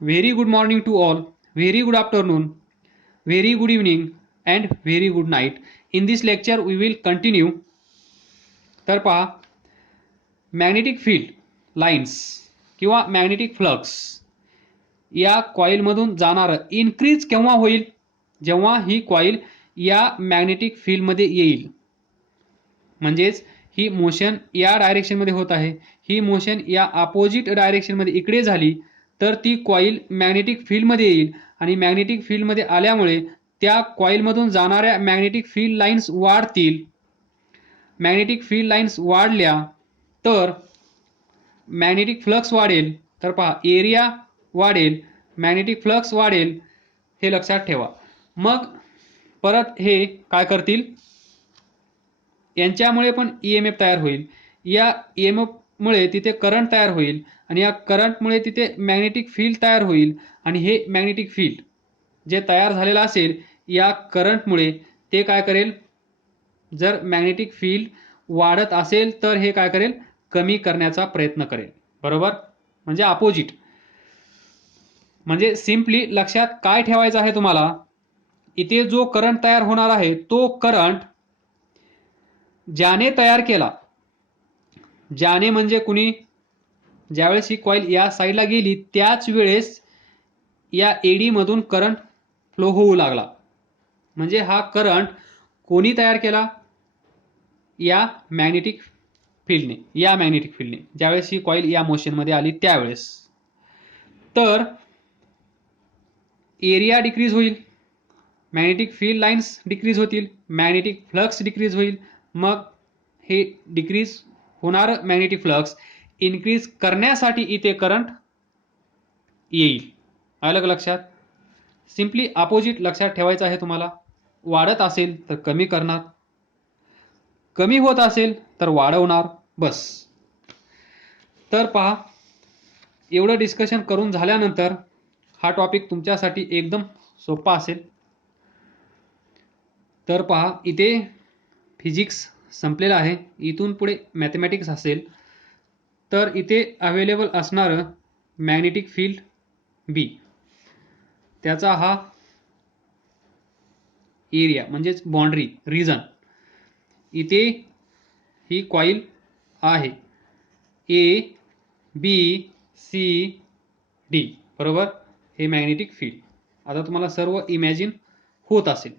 Very good morning to all, very good afternoon, very good evening, and very good night. In this lecture, we will continue. तर पहा, magnetic field lines किंवा magnetic flux या कॉईलमधून जाणारं increase केव्हा होईल? जेव्हा ही coil या magnetic फील्डमध्ये येईल. म्हणजेच ही मोशन या डायरेक्शनमध्ये होत आहे, ही मोशन या अपोजिट डायरेक्शनमध्ये इकडे झाली तर ती कॉईल मॅग्नेटिक फील्डमध्ये येईल आणि मॅग्नेटिक फील्डमध्ये आल्यामुळे त्या कॉईलमधून जाणाऱ्या मॅग्नेटिक फील्ड लाईन्स वाढतील. मॅग्नेटिक फील्ड लाईन्स वाढल्या तर मॅग्नेटिक फ्लक्स वाढेल. तर पहा, एरिया वाढेल, मॅग्नेटिक फ्लक्स वाढेल, हे लक्षात ठेवा. मग परत हे काय करतील, यांच्यामुळे पण ईएमएफ तयार होईल. या ईएमएफ मुळे तिथे करंट तयार होईल आणि या करंटमुळे तिथे मॅग्नेटिक फील्ड तयार होईल आणि हे मॅग्नेटिक फील्ड जे तयार झालेलं असेल या करंटमुळे ते काय करेल, जर मॅग्नेटिक फील्ड वाढत असेल तर हे काय करेल, कमी करण्याचा प्रयत्न करेल. बरोबर, म्हणजे अपोजिट. म्हणजे सिम्पली लक्षात काय ठेवायचं आहे तुम्हाला, इथे जो करंट तयार होणार आहे तो करंट ज्याने तयार केला, ज्याने म्हणजे कुणी, ज्यावेळेस ही कॉईल या साईडला गेली त्याच वेळेस या एडी मधून करंट फ्लो होऊ लागला. म्हणजे हा करंट कोणी तयार केला, या मॅग्नेटिक फील्डने. या मॅग्नेटिक फील्डने ज्यावेळेस ही कॉईल या मोशनमध्ये आली त्यावेळेस. तर एरिया डिक्रीज होईल, मॅग्नेटिक फील्ड लाईन्स डिक्रीज होतील, मॅग्नेटिक फ्लक्स डिक्रीज होईल. मग हे डिक्रीज होणार मॅग्नेटिक फ्लक्स इन्क्रीज करण्यासाठी इथे करंट येईल. आलं का लक्षात? सिम्पली अपोजिट लक्षात ठेवायचं आहे तुम्हाला. वाढत असेल तर कमी करणार, कमी होत असेल तर वाढवणार, बस. तर पहा, एवढं डिस्कशन करून झाल्यानंतर हा टॉपिक तुमच्यासाठी एकदम सोपा असेल. तर पहा, इथे फिजिक्स संपलेला आहे, इथून पुढे मॅथमॅटिक्स असेल. तर इथे अवेलेबल असणारं मॅग्नेटिक फील्ड बी, त्याचा हा एरिया म्हणजेच बाउंड्री रिजन. इथे ही कॉईल आहे ए बी सी डी, बरोबर. हे मॅग्नेटिक फील्ड आता तुम्हाला सर्व इमॅजिन होत असेल.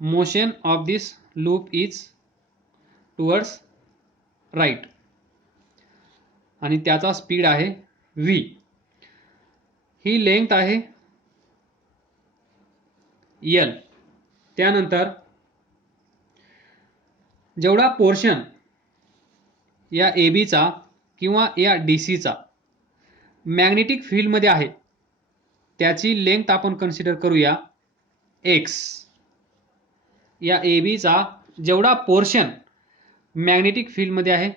Motion of this loop is towards right आणि त्याचा स्पीड आहे v. ही लेंथ आहे l. त्यानंतर जेवढा पोर्शन या एबीचा किंवा या डीसीचा मॅग्नेटिक फील्डमध्ये आहे त्याची लेंथ आपण कन्सिडर करूया x. या एबीचा जेवढा पोर्शन मॅग्नेटिक फील्डमध्ये आहे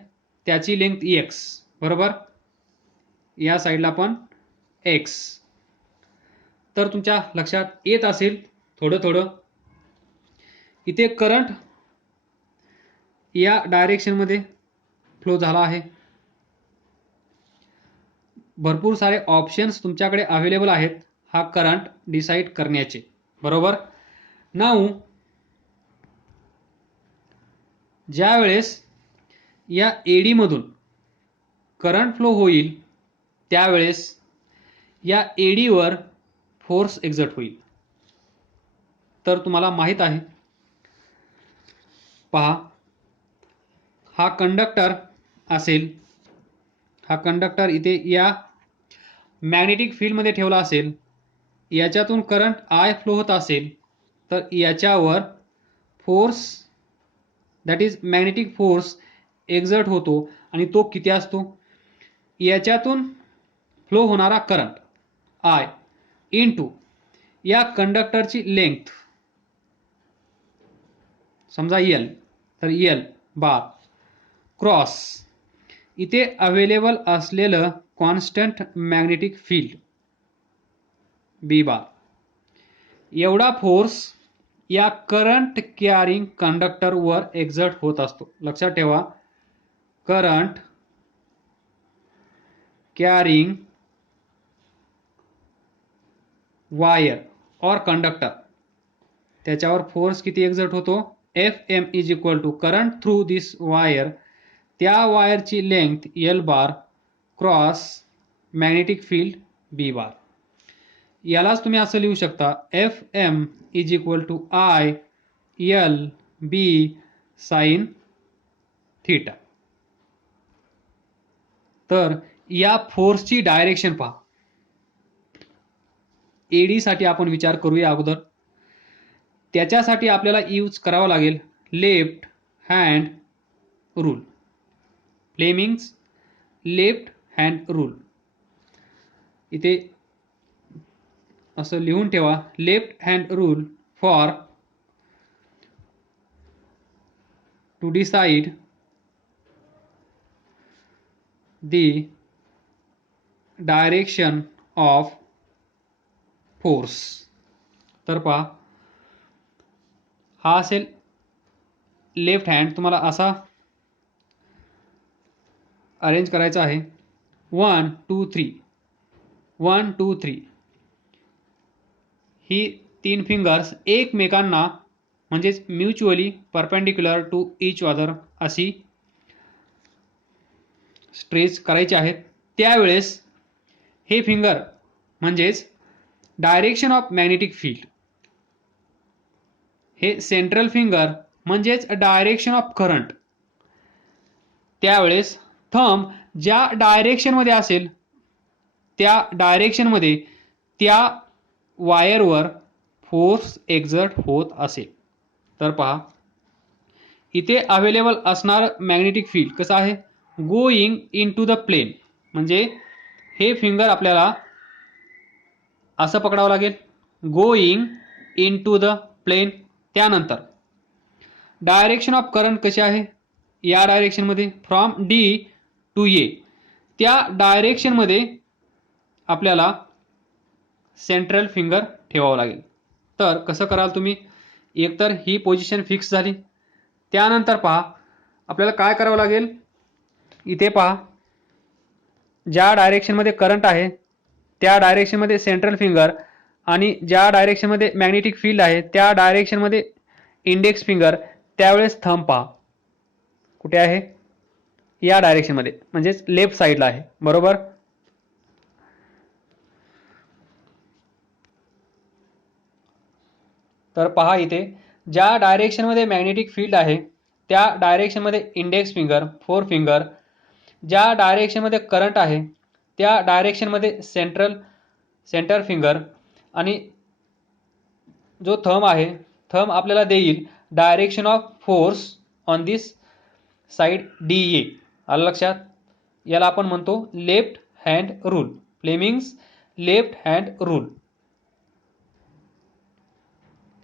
त्याची लेंथ x, बरोबर. या साईडला पण x. तर तुमच्या लक्षात येत असेल थोडं थोडं, इथे करंट या डायरेक्शनमध्ये फ्लो झाला आहे. भरपूर सारे ऑप्शन्स तुमच्याकडे अवेलेबल आहेत हा करंट डिसाईड करण्याचे, बरोबर. नाऊ ज्या वेळेस या एडी मधून करंट फ्लो होईल त्यावेळेस या एडीवर फोर्स एक्झर्ट होईल. तर तुम्हाला माहित आहे, पहा, हा कंडक्टर असेल, हा कंडक्टर इथे या मॅग्नेटिक फील्डमध्ये ठेवला असेल, याच्यातून करंट आय फ्लो होत असेल तर याच्यावर force, that is magnetic force exert होतो आणि तो किती असतो, याच्यातून फ्लो होणारा करंट आय इनटू या कंडक्टरची लेंथ, समजा एल, तर एल बार क्रॉस इथे अवेलेबल असलेलं constant magnetic field B bar. एवढा फोर्स या करंट कॅरिंग कंडक्टरवर एक्झर्ट होत असतो. लक्षात ठेवा, करंट कॅरिंग वायर और कंडक्टर त्याच्यावर फोर्स किती एक्झर्ट होतो, F M is equal to current through this wire, त्या वायरची length L bar cross magnetic field B bar. यालाच तुम्ही असं लिहू शकता, F M is equal to I L B sine theta. तर या फोर्सची डायरेक्शन पहा. एडी साठी आपण विचार करूया अगोदर. त्याच्यासाठी आपल्याला यूज करावा लागेल left hand rule, Fleming's left hand rule. इथे असं लिहून ठेवा, left hand rule for to decide the direction of force. तर पहा, हा असेल लेफ्ट हँड. तुम्हाला असा अरेंज करायचा आहे, 1 2 3 1 2 3. ही 3 फिंगर्स एकमेकांना म्हणजेच mutually perpendicular to each other अशी स्ट्रेच करायचे आहेत. त्यावेळेस हे फिंगर म्हणजेच डायरेक्शन ऑफ मॅग्नेटिक फील्ड, हे सेंट्रल फिंगर म्हणजेच डायरेक्शन ऑफ करंट. त्यावेळेस थंब ज्या डायरेक्शनमध्ये असेल त्या डायरेक्शनमध्ये त्या वायरवर फोर्स एक्झर्ट होत असेल. तर पहा, इथे अवेलेबल असणार मॅग्नेटिक फील्ड कसं आहे, going into the plane. म्हणजे हे फिंगर आपल्याला असं पकडावं लागेल, going into the plane. त्यानंतर डायरेक्शन ऑफ करंट कशी आहे, या डायरेक्शनमध्ये फ्रॉम डी टू ए, त्या डायरेक्शनमध्ये आपल्याला सेंट्रल फिंगर ठेवावं लागेल. तर कसं कराल तुम्ही, एकतर ही पोझिशन फिक्स झाली. त्यानंतर पहा, आपल्याला काय करावं लागेल, इथे पहा, ज्या डायरेक्शनमध्ये करंट आहे त्या डायरेक्शनमध्ये सेंट्रल फिंगर आणि ज्या डायरेक्शनमध्ये मॅग्नेटिक फील्ड आहे त्या डायरेक्शनमध्ये इंडेक्स फिंगर. त्यावेळेस थंब पहा कुठे आहे, या डायरेक्शनमध्ये म्हणजेच लेफ्ट साईडला आहे, बरोबर. तर पहा, इथे ज्या डायरेक्शनमध्ये मॅग्नेटिक फील्ड आहे त्या डायरेक्शनमध्ये इंडेक्स फिंगर, फोर फिंगर. ज्या डायरेक्शनमध्ये करंट आहे त्या डायरेक्शनमध्ये सेंटर फिंगर. आणि जो थंब आहे, थंब आपल्याला देईल direction of force on this side D A. आलं लक्षात. याला आपण म्हणतो left hand rule, Fleming's left hand rule.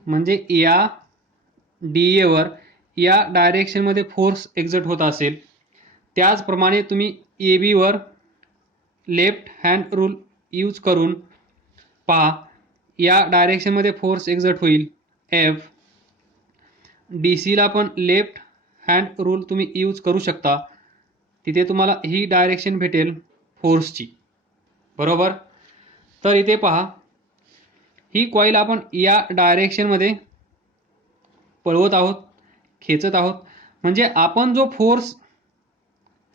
म्हणजे या डी एवर या डायरेक्शनमध्ये फोर्स एक्झर्ट होत असेल, त्याचप्रमाणे तुम्ही ए बीवर लेफ्ट हँड रूल यूज करून पहा, या डायरेक्शनमध्ये फोर्स एक्झर्ट होईल एफ. डी सीला पण लेफ्ट हँड रूल तुम्ही यूज करू शकता, तिथे तुम्हाला ही डायरेक्शन भेटेल फोर्सची, बरोबर. तर इथे पहा, ही कॉईल आपण या डायरेक्शनमध्ये पळवत आहोत, खेचत आहोत. म्हणजे आपण जो फोर्स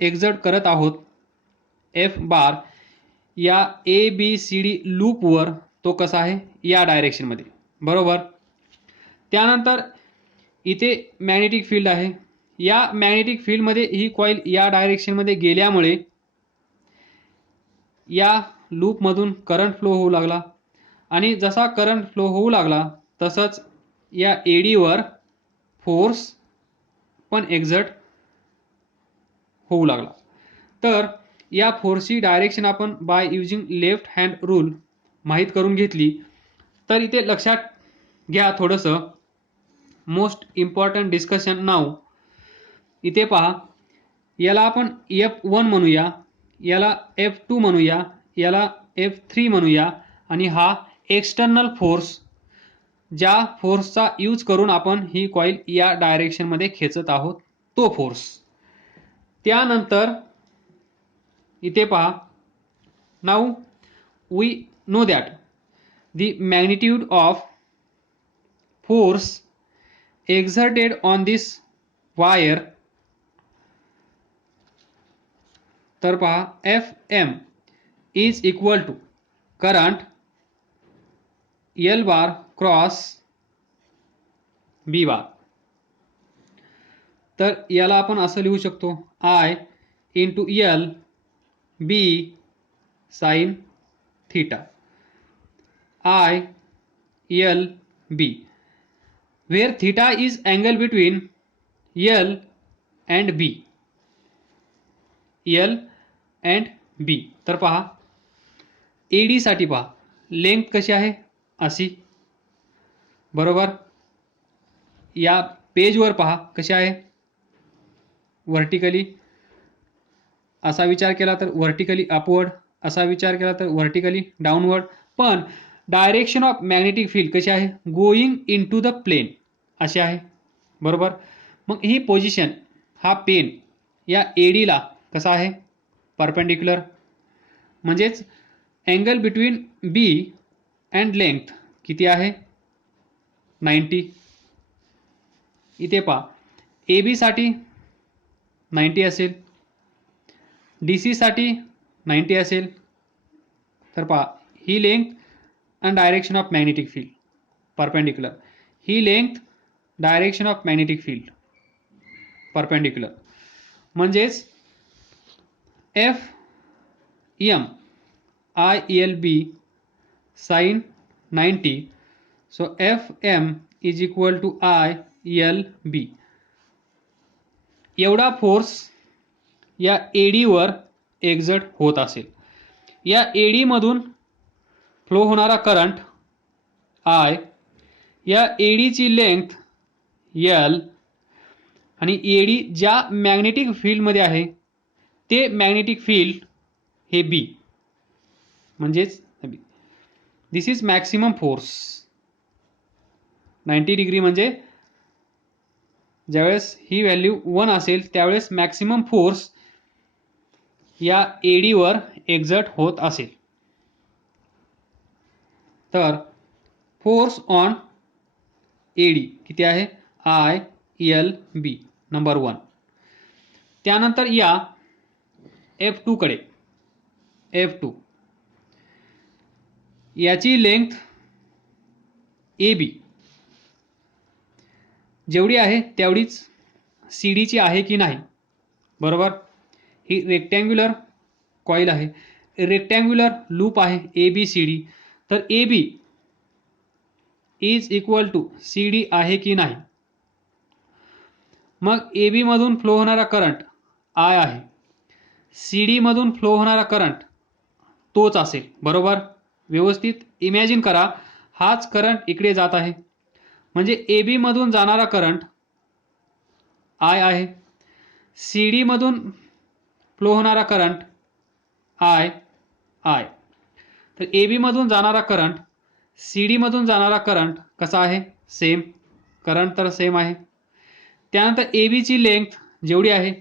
एक्झर्ट करत आहोत एफ बार या ए बी सी डी लूपवर, तो कसा आहे, या डायरेक्शनमध्ये, बरोबर. त्यानंतर इथे मॅग्नेटिक फील्ड आहे, या मॅग्नेटिक फील्डमध्ये ही कॉईल या डायरेक्शनमध्ये गेल्यामुळे या लूपमधून करंट फ्लो होऊ लागला. आणि जसा करंट फ्लो होऊ लागला तसंच या एडीवर फोर्स पण एक्झर्ट होऊ लागला. तर या फोर्सची डायरेक्शन आपण by using left hand rule माहीत करून घेतली. तर इथे लक्षात घ्या थोडंसं मोस्ट इम्पॉर्टंट डिस्कशन नाव. इथे पहा, याला आपण F1 म्हणूया, याला F2 म्हणूया, याला F3 म्हणूया. आणि हा एक्सटर्नल फोर्स, ज्या फोर्सचा यूज करून आपण ही कॉईल या डायरेक्शनमध्ये खेचत आहोत, तो फोर्स. त्यानंतर इथे पहा, Now we know that the magnitude of force exerted on this wire, तर पहा Fm is equal to current L bar cross B bar. तर याला आपण असं लिहू शकतो I into L B sin theta. I L B, where theta is angle between L and B. L and B. तर पहा AD साठी पहा लेंथ कशी आहे अशी, बरोबर. या पेजवर पहा कशी आहे व्हर्टिकली, असा विचार केला तर व्हर्टिकली अपवर्ड, असा विचार केला तर व्हर्टिकली डाऊनवर्ड. पण डायरेक्शन ऑफ मॅग्नेटिक फील्ड कशी आहे going into the plane अशी आहे, बरोबर. मग ही पोझिशन हा पेन या एडीला कसा आहे परपेंडिक्युलर, म्हणजेच angle between B and length किती आहे 90. इथे पहा ए बी साठी 90 असेल, डी सी साठी 90 असेल. तर पहा ही length and direction of magnetic field perpendicular, ही length direction of magnetic field perpendicular, म्हणजेच F M I L B sin 90. so F M is equal to I L B. एवढा फोर्स या eddy वर एक्झर्ट होत असेल. या eddy मधून flow होणारा करंट I, या एडीची लेंथ L, आणि एडी ज्या मॅग्नेटिक फील्डमध्ये आहे ते मॅग्नेटिक फील्ड हे B, म्हणजेच B. This is maximum force. 90 degree म्हणजे ज्यावेळेस ही व्हॅल्यू 1 असेल त्यावेळेस मॅक्सिमम फोर्स या एडीवर एक्झर्ट होत असेल. तर फोर्स ऑन एडी किती आहे I L B नंबर 1. त्यानंतर या F2 कडे. F2 याची लेंथ AB जेवढी आहे तेवढीच CD ची आहे की नाही, बरोबर. ही रेक्टँग्युलर कॉईल आहे, रेक्टँग्युलर लूप आहे ABCD. तर AB is equal to CD आहे की नाही. मग AB मधून फ्लो होणारा करंट I आहे, CD मधून फ्लो होणारा करंट तोच असेल, बरोबर. व्यवस्थित इमॅजिन करा, हाच करंट इकडे जात आहे, म्हणजे AB मधून जाणारा करंट I आहे, CD मधून फ्लो होणारा करंट I. तर AB मधून जाणारा करंट CD मधून जाणारा करंट कसा आहे सेम, करंट तर सेम आहे. त्यानंतर AB ची लेंथ जेवढी आहे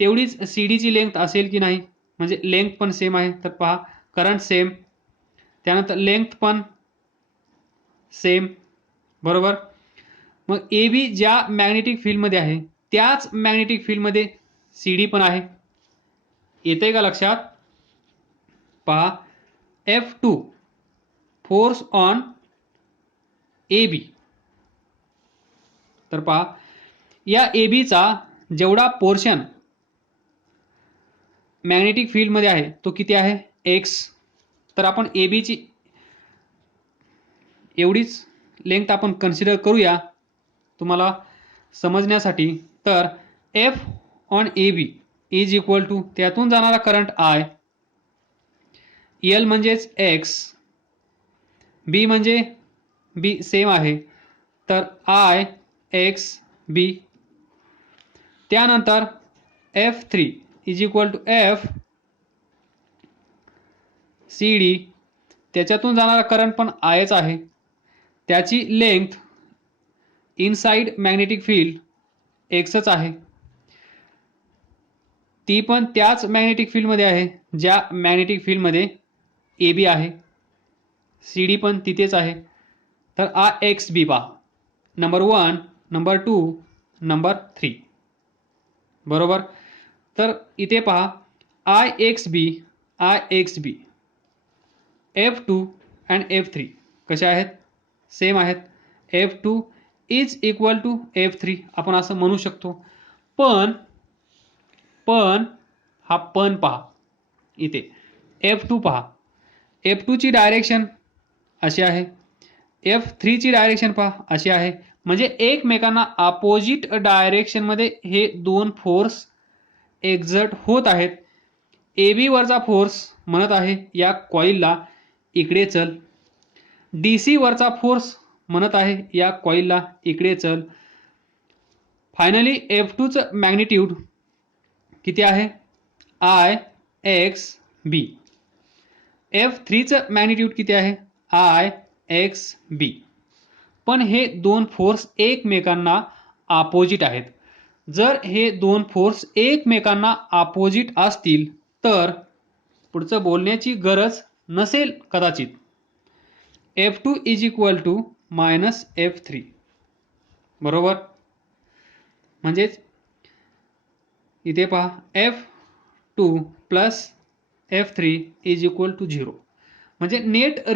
तेवढीच CD ची लेंथ असेल की नाही, म्हणजे लेंथ पण सेम आहे. तर पहा करंट सेम, त्यानंतर लेंथ पण सेम, बरोबर. मग AB ज्या मॅग्नेटिक फील्डमध्ये आहे त्याच मॅग्नेटिक फील्डमध्ये CD पण आहे. येते का लक्षात. पहा F2 फोर्स ऑन AB. तर पहा या AB चा जेवढा पोर्शन मॅग्नेटिक फील्डमध्ये आहे तो किती आहे X. तर आपण AB ची एवढीच लेंथ आपण कन्सिडर करूया तुम्हाला समजण्यासाठी. तर F on AB is equal to त्यातून जाणारा करंट I, L म्हणजेच X, B म्हणजे B सेम आहे, तर I X B. त्यानंतर F3 is equal to F CD, त्याच्यातून जाणारा करंट पण Iच आहे, त्याची लेंथ इनसाइड मॅग्नेटिक फील्ड Xच आहे, ती पण त्याच मॅग्नेटिक फील्डमध्ये आहे ज्या मॅग्नेटिक फील्डमध्ये ए बी आहे, सी डी पण तिथेच आहे. तर आ एक्स बी पहा, नंबर 1, नंबर 2, नंबर 3. बरोबर. तर इथे पहा I x B F2 and F3 कसे आहेत? सेम आहेत. F2 is equal to F3 आपण असं म्हणू शकतो. पण हा पण पहा इथे F2 पहा, F2 ची डायरेक्शन अशी आहे, F3 ची डायरेक्शन पहा अशी आहे. म्हणजे एकमेकांना अपोजिट डायरेक्शनमध्ये हे दोन फोर्स एक्झर्ट होत आहेत. ए बी वरचा फोर्स म्हणत आहे या कॉइलला इकडे चल, डी सी वरचा फोर्स म्हणत आहे या कॉइलला इकडे चल. फायनली F2 चं मॅग्निट्यूड किती आहे? I x B. F3 चं मॅग्निट्यूड किती आहे? आय एक्स बी. पण हे दोन फोर्स एकमेकांना अपोजिट आहेत. जर हे दोन फोर्स एकमेकांना अपोजिट असतील तर पुढचं बोलण्याची गरज नसेल कदाचित. F2 is equal to minus F3. बरोबर. म्हणजेच इथे पहा F2 plus F3 is equal to 0. म्हणजे नेट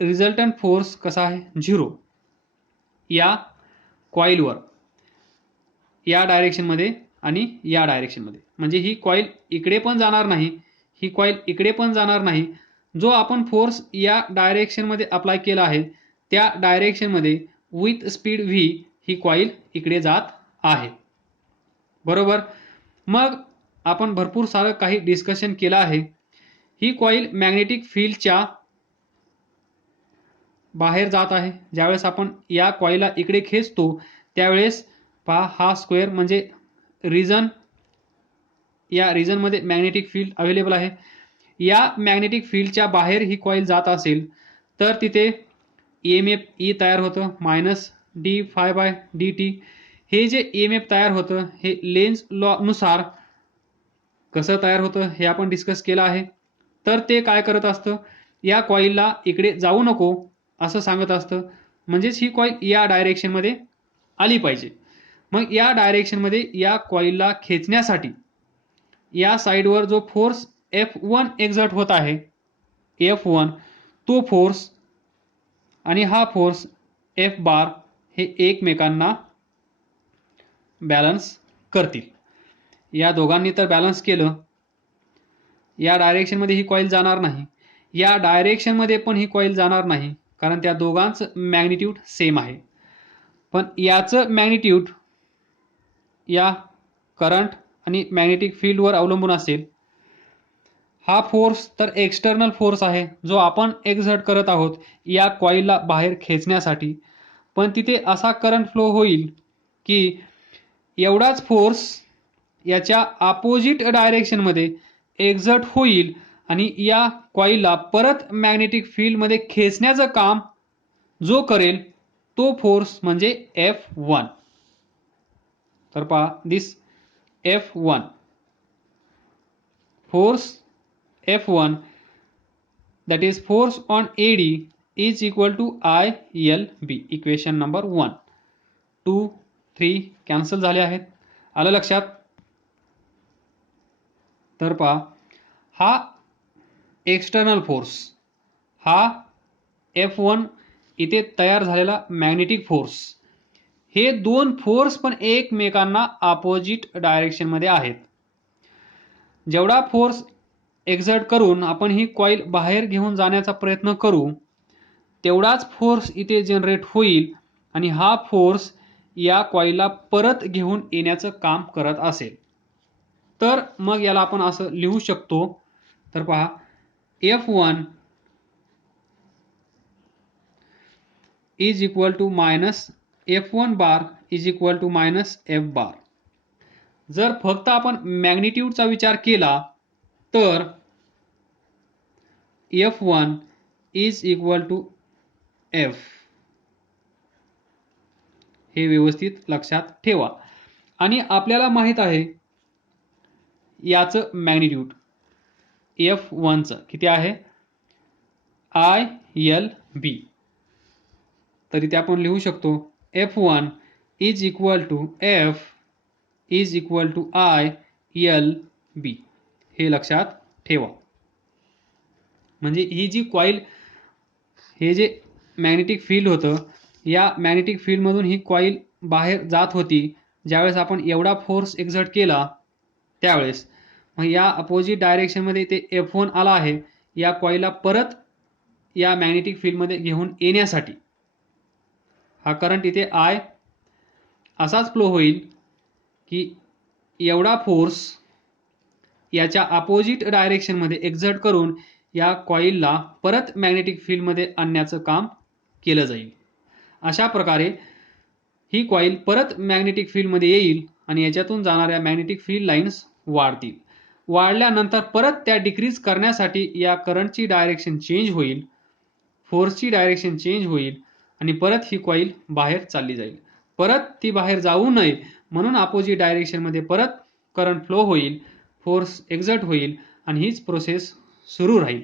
रिझल्टंट फोर्स कसा आहे? 0 या कॉइलवर, या डायरेक्शनमध्ये आणि या डायरेक्शनमध्ये. म्हणजे ही कॉइल इकडे पण जाणार नाही, ही कॉइल इकडे पण जाणार नाही. जो आपण फोर्स या डायरेक्शनमध्ये अप्लाय केला आहे त्या डायरेक्शनमध्ये विथ स्पीड व्ही ही कॉइल इकडे जात आहे. बरोबर. मग आपण भरपूर सारं काही डिस्कशन केलं आहे. ही कॉइल मॅग्नेटिक फील्डच्या बाहेर जात आहे. ज्यावेळेस आपण या कॉइलला इकडे खेचतो त्यावेळेस पहा हा स्क्वेअर म्हणजे रिजन, या रिजनमध्ये मॅग्नेटिक फील्ड अवेलेबल आहे. या मॅग्नेटिक फील्डच्या बाहेर ही कॉइल जात असेल तर तिथे EMF E तयार होतं minus D phi by D T. हे जे EMF तयार होतं हे लेन्झ लॉ नुसार कसं तयार होतं हे आपण डिस्कस केलं आहे. तर ते काय करत असतं, या कॉइलला इकडे जाऊ नको असं सांगत असतं. म्हणजेच ही कॉइल या डायरेक्शनमध्ये आली पाहिजे. मग या डायरेक्शनमध्ये या कॉइलला खेचण्यासाठी या साईडवर जो फोर्स F1 एक्झर्ट होत आहे, F1 तो फोर्स आणि हा फोर्स F बार हे एकमेकांना बॅलन्स करतील. या दोघांनी तर बॅलन्स केलं, या डायरेक्शनमध्ये ही कॉइल जाणार नाही, या डायरेक्शनमध्ये पण ही कॉइल जाणार नाही, कारण त्या दोघांचं मॅग्निट्यूड सेम आहे. पण याचं मॅग्निट्यूड या करंट आणि मॅग्नेटिक फील्डवर अवलंबून असेल. हा फोर्स तर एक्सटर्नल फोर्स आहे जो आपण एक्झर्ट करत आहोत या कॉइलला बाहेर खेचण्यासाठी. पण तिथे असा करंट फ्लो होईल की एवढाच फोर्स याच्या अपोजिट डायरेक्शनमध्ये एक्झर्ट होईल आणि या कॉइलला परत मॅग्नेटिक फील्डमध्ये खेचण्याचं काम जो करेल तो फोर्स म्हणजे F1. तर पहा दिस F1 force F1 that is force on AD is equal to ILB. Equation number 1. 2, 3 cancel झाले आहेत. आलं लक्षात? तर पहा हा एक्सटर्नल फोर्स, हा F1 इथे तयार झालेला मॅग्नेटिक फोर्स, हे दोन फोर्स पण एकमेकांना अपोजिट डायरेक्शनमध्ये आहेत. जेवढा फोर्स एक्झर्ट करून आपण ही कॉइल बाहेर घेऊन जाण्याचा प्रयत्न करू तेवढाच फोर्स इथे जनरेट होईल आणि हा फोर्स या कॉइलला परत घेऊन येण्याचं काम करत असेल. तर मग याला आपण असं लिहू शकतो. तर पहा F1 is equal to minus F1 bar is equal to minus F bar. जर फक्त आपण मॅग्निट्यूडचा विचार केला तर F1 is equal to F. हे व्यवस्थित लक्षात ठेवा. आणि आपल्याला माहित आहे याचं मॅग्निट्यूड F1चं किती आहे ILB. तर इथे आपण लिहू शकतो F1 is equal to F is equal to ILB. हे लक्षात ठेवा. म्हणजे ही जी कॉईल, हे जे मॅग्नेटिक फील्ड होतं, या मॅग्नेटिक फील्डमधून ही कॉईल बाहेर जात होती. ज्यावेळेस आपण एवढा फोर्स एक्झर्ट केला त्यावेळेस मग या अपोजिट डायरेक्शनमध्ये इथे F1 आला आहे. या कॉईलला परत या मॅग्नेटिक फील्डमध्ये घेऊन येण्यासाठी हा करंट इथे I असाच फ्लो होईल की एवढा फोर्स याच्या अपोजिट डायरेक्शनमध्ये एक्झर्ट करून या कॉईलला परत मॅग्नेटिक फील्डमध्ये आणण्याचं काम केलं जाईल. अशा प्रकारे ही कॉईल परत मॅग्नेटिक फील्डमध्ये येईल आणि याच्यातून जाणाऱ्या मॅग्नेटिक फील्ड लाईन्स वाढतील. वाढल्यानंतर परत त्या डिक्रीज करण्यासाठी या करंटची डायरेक्शन चेंज होईल, फोर्सची डायरेक्शन चेंज होईल आणि परत ही कॉईल बाहेर चालली जाईल. परत ती बाहेर जाऊ नये म्हणून अपोजिट डायरेक्शनमध्ये परत करंट फ्लो होईल, फोर्स एक्झर्ट होईल आणि हीच प्रोसेस सुरू राहील.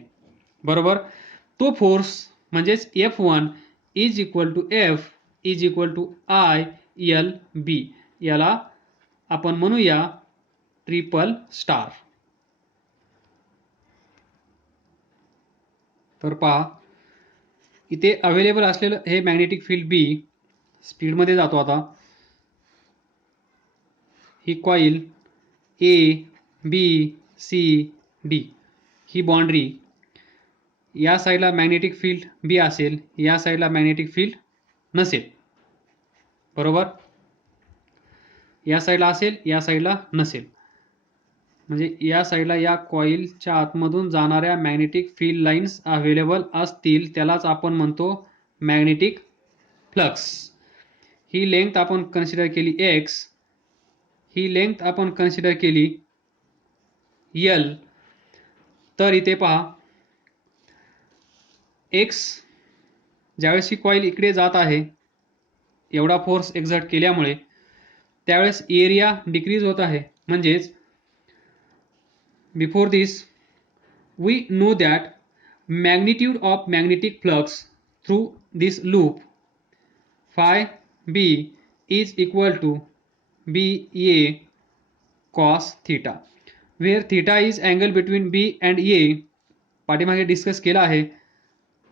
बरोबर. तो फोर्स म्हणजेच F1 is equal to F is equal to ILB. याला आपण म्हणूया ट्रिपल स्टार. तर पहा इथे अवेलेबल असलेलं हे मॅग्नेटिक फील्ड B स्पीडमध्ये जातो. आता ही coil A B C D ही बाउंड्री, या साईडला मॅग्नेटिक फील्ड B असेल, या साईडला मॅग्नेटिक फील्ड नसेल. बरोबर. या साईडला असेल, या साईडला नसेल. म्हणजे या साईडला या कॉईलच्या आतमधून जाणाऱ्या मॅग्नेटिक फील्ड लाईन्स अवेलेबल असतील त्यालाच आपण म्हणतो मॅग्नेटिक फ्लक्स. ही लेंथ आपण कन्सिडर केली X, ही लेंथ आपण कन्सिडर केली L. तर इथे पहा X ज्यावेळेस ही कॉईल इकडे जात आहे एवढा फोर्स एक्झर्ट केल्यामुळे त्यावेळेस एरिया डिक्रीज होत आहे. म्हणजेच before this we know that magnitude of magnetic flux through this loop phi B is equal to BA cos theta, where theta is angle between B and A. पाठीमागे discuss केला आहे,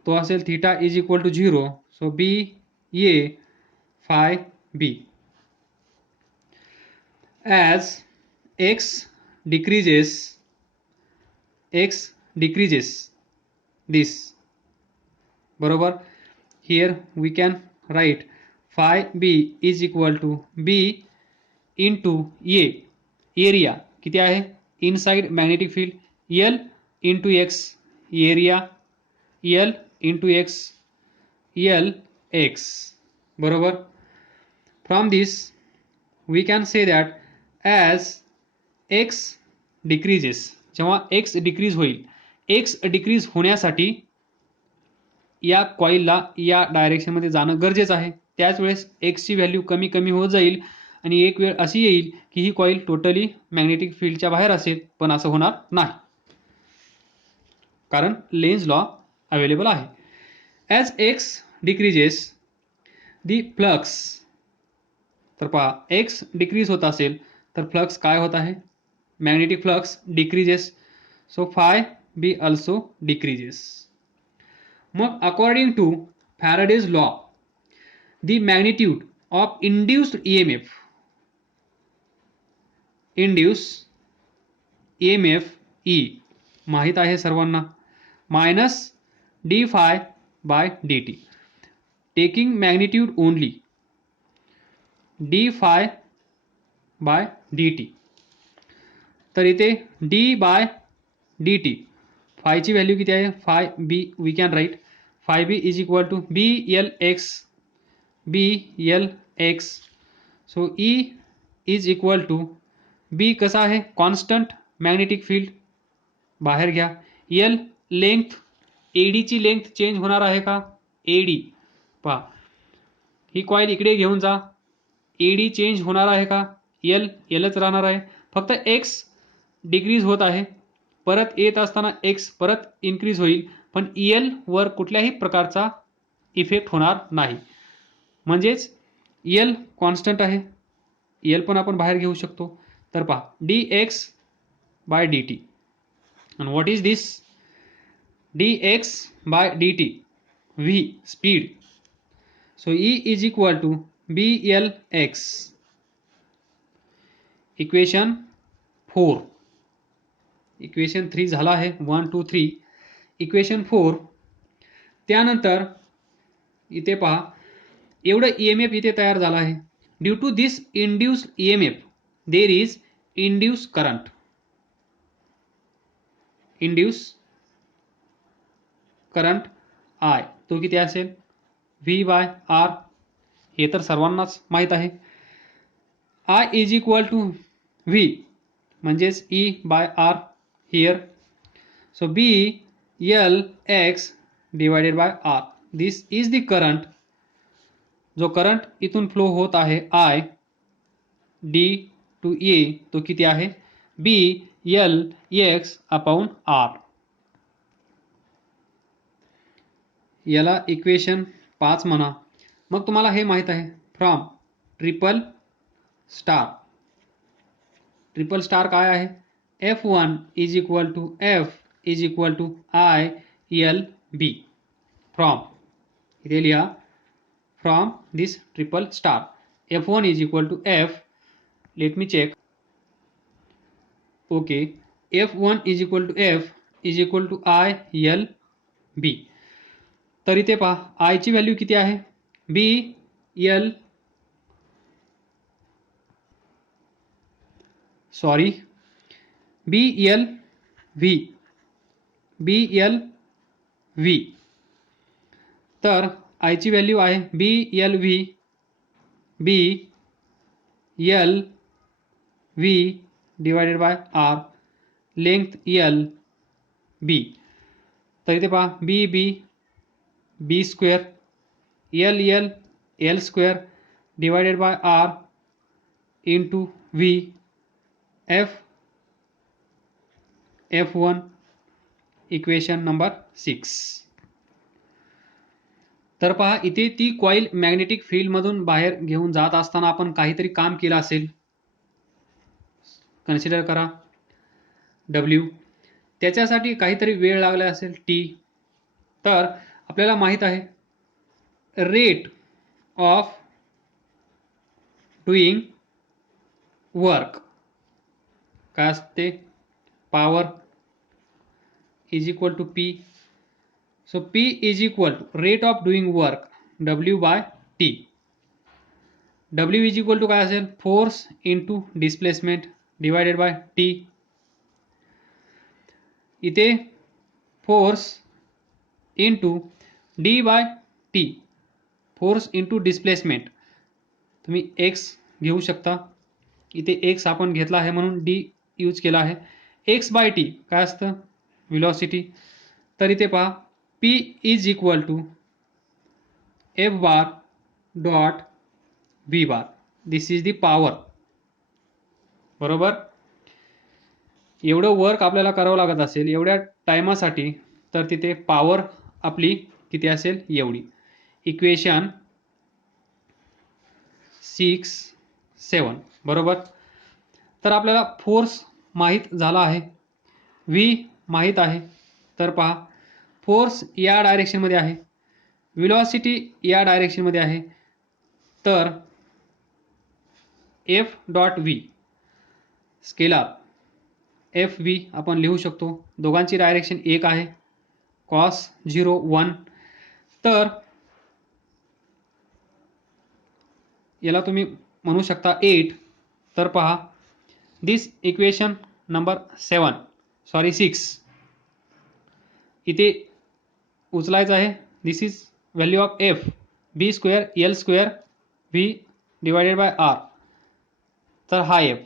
तो असेल theta is equal to 0. So B A phi B. As X decreases this. बरोबर. Here we can write phi B is equal to B into A. Area किती आहे inside magnetic field, L into X area, L into X L X. बरोबर. From this we can say that as X decreases, जेव्हा X decrease होईल, X decrease होण्यासाठी या कॉईलला या डायरेक्शनमध्ये जाणं गरजेचं आहे. त्याच वेळेस एक्सची व्हॅल्यू कमी कमी होत जाईल आणि एक वेळ अशी येईल की ही कॉईल टोटली मॅग्नेटिक फील्डच्या बाहेर असेल, पण असं होणार नाही कारण लेन्झ लॉ अवेलेबल आहे. ॲज एक्स डिक्रीजेस दी फ्लक्स. तर पहा एक्स डिक्रीज होत असेल तर फ्लक्स काय होत आहे, magnetic flux decreases. So phi B also decreases. मग according to Faraday's law the magnitude of induced EMF E माहीत आहे सर्वांना, minus D phi by D T. Taking magnitude only D phi by D T. तर इथे D by D T फायची value किती आहे, phi B. We can write phi B is equal to B L X. So E is equal to B कसा आहे constant magnetic field बाहेर घ्या, L length, एडीची length change होणार आहे का, एडी पहा ही कॉईल इकडे घेऊन जा, एडी चेंज होणार आहे का, एल एलच राहणार आहे. फक्त एक्स डिक्रीज होत आहे परत येत असताना एक्स परत इन्क्रीज होईल, पण यल वर कुठल्याही प्रकारचा इफेक्ट होणार नाही. म्हणजेच यल कॉन्स्टंट आहे, यल पण आपण बाहेर घेऊ शकतो. तर पहा D X by D T, and what is this? dx by dt, v speed, so E is equal to blx. Equation 4, equation 3 झाला आहे, 1 2 3. इक्वेशन 4 त्यानंतर इथे पहा एवढं EMF इथे तयार झाला आहे. Due to this induced EMF there is induce current. Induce current I तो किती असेल? V बाय R, हे तर सर्वांनाच माहीत आहे. I is equal to V म्हणजेच E by R here. So B L X divided by R. This is the current. जो करंट इथून फ्लो होत आहे I D टू E तो किती आहे? B L X upon R. याला equation 5 म्हणा. मग तुम्हाला हे माहीत आहे from triple star. Triple star काय आहे? F1 is equal to F is equal to I L B. From, इथे लिहा, from this triple star F1 is equal to F, let me check. Okay, F1 is equal to F is equal to I L B. तर इथे पहा I ची value किती आहे? B L sorry B L V, B L V. तर I ची value आहे B L V, B L V divided by R, length L B. तर इथे पहा B B B square, L L L square divided by R into V F F1. Equation number 6. तर पहा इथे ती coil magnetic फील्डमधून बाहेर घेऊन जात असताना आपण काहीतरी काम केलं असेल. कन्सिडर करा W. त्याच्यासाठी काहीतरी वेळ लागला असेल T. तर आपल्याला माहीत आहे रेट ऑफ डुईंग वर्क काय असते? Power is equal to P. So P is equal to rate of doing work W by T. W is equal to काय असेल? Force into displacement divided by T. इथे force into D by T, force into displacement. तुम्ही X घेऊ शकता, इथे X आपण घेतला आहे म्हणून D यूज केला आहे. X बाय T काय असतं? व्हेलॉसिटी. तर इथे पहा P is equal to F bar dot V bar. This is the power. बरोबर. एवढं वर्क आपल्याला करावं लागत असेल एवढ्या टायमासाठी, तर तिथे पॉवर आपली किती असेल? एवढी. इक्वेशन 6 7. बरोबर. तर आपल्याला फोर्स माहीत झाला आहे, V माहीत आहे. तर पहा फोर्स या डायरेक्शनमध्ये आहे, व्हेलॉसिटी या डायरेक्शनमध्ये आहे. तर F dot V scalar F V आपण लिहू शकतो. दोघांची डायरेक्शन एक आहे, कॉस 0 1. तर याला तुम्ही म्हणू शकता 8. तर पहा दिस इक्वेशन नंबर 6 इथे उचलायचं आहे. This is value of F B square L square V divided by R. तर हा एफ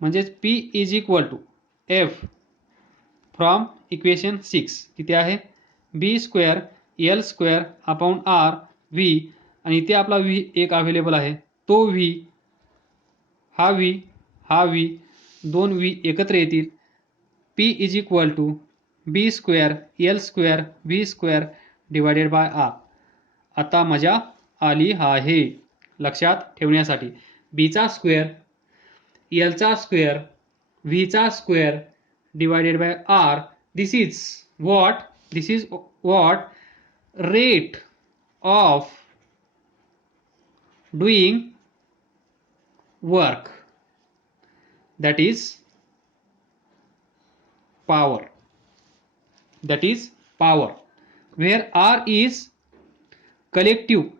म्हणजेच P is equal to F from equation 6 किती आहे? B square L square upon R V. आणि इथे आपला व्ही एक अवेलेबल आहे, तो व्ही, हा व्ही, हा व्ही, दोन व्ही एकत्र येतील. P is equal to B square L square V square divided by R. आता मजा आली आहे लक्षात ठेवण्यासाठी. बीचा स्क्वेअर एलचा स्क्वेअर व्हीचा square divided by R. This is what rate of doing work, that is power, where R is collective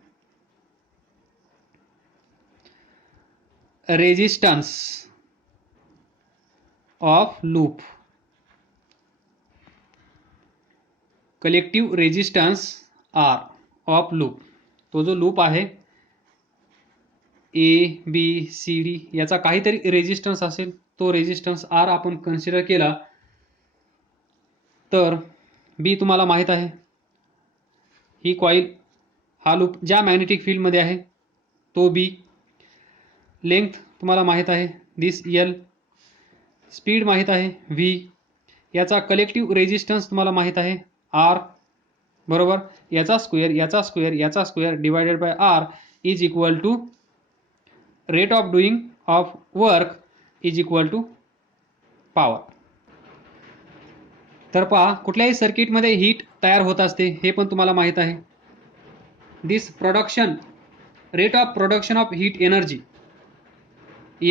resistance of loop. Collective resistance R of loop. तो जो लूप आहे ए बी सी डी याचा काहीतरी resistance असेल, तो resistance R आपण consider केला तर बी तुम्हाला माहीत आहे, ही कॉईल हा लूप ज्या मॅग्नेटिक फील्डमध्ये आहे तो बी. लेंथ तुम्हाला माहीत आहे दिस एल. स्पीड माहीत आहे व्ही. याचा कलेक्टिव्ह रेजिस्टन्स तुम्हाला माहीत आहे आर. बरोबर. याचा square divided by R is equal to rate of doing of work is equal to power. तर पहा कुठल्याही सर्किटमध्ये हीट तयार होत असते हे पण तुम्हाला माहीत आहे. This production rate of production of heat energy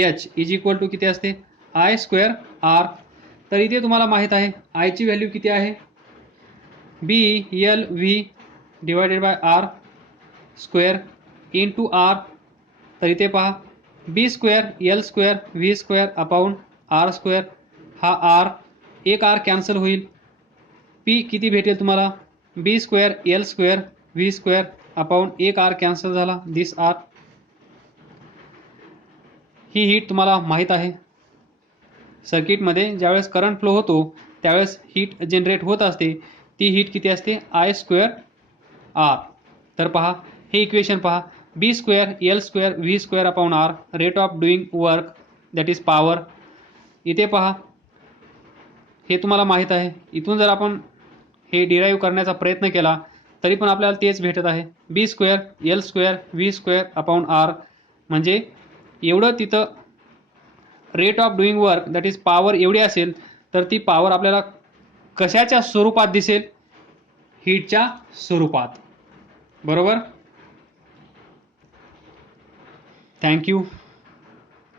H is equal to किती असते आय स्क्वेअर आर. तर इथे तुम्हाला माहीत आहे आयची व्हॅल्यू किती आहे B L V divided by R square into R. तर इथे पहा B square L square V square upon R square. हा आर एक आर कॅन्सल होईल. पी किती भेटेल तुम्हाला B square L square V square upon एक आर कॅन्सल झाला दिस आर. ही हीट तुम्हाला माहीत आहे सर्किटमध्ये ज्यावेळेस करंट फ्लो होतो त्यावेळेस हीट जनरेट होत असते, ती हीट किती असते आय स्क्वेअर आर. तर पहा हे इक्वेशन पहा B square L square V square upon R rate of doing work that is power. इथे पहा हे तुम्हाला माहीत आहे. इथून जर आपण हे डिराईव्ह करण्याचा प्रयत्न केला तरी पण आपल्याला तेच भेटत आहे B square L square V square upon R. म्हणजे एवढं तिथं rate of doing work that is power एवढी असेल तर ती पॉवर आपल्याला कशाच्या स्वरूपात दिसेल हीटच्या स्वरूपात. बरोबर. थँक्यू.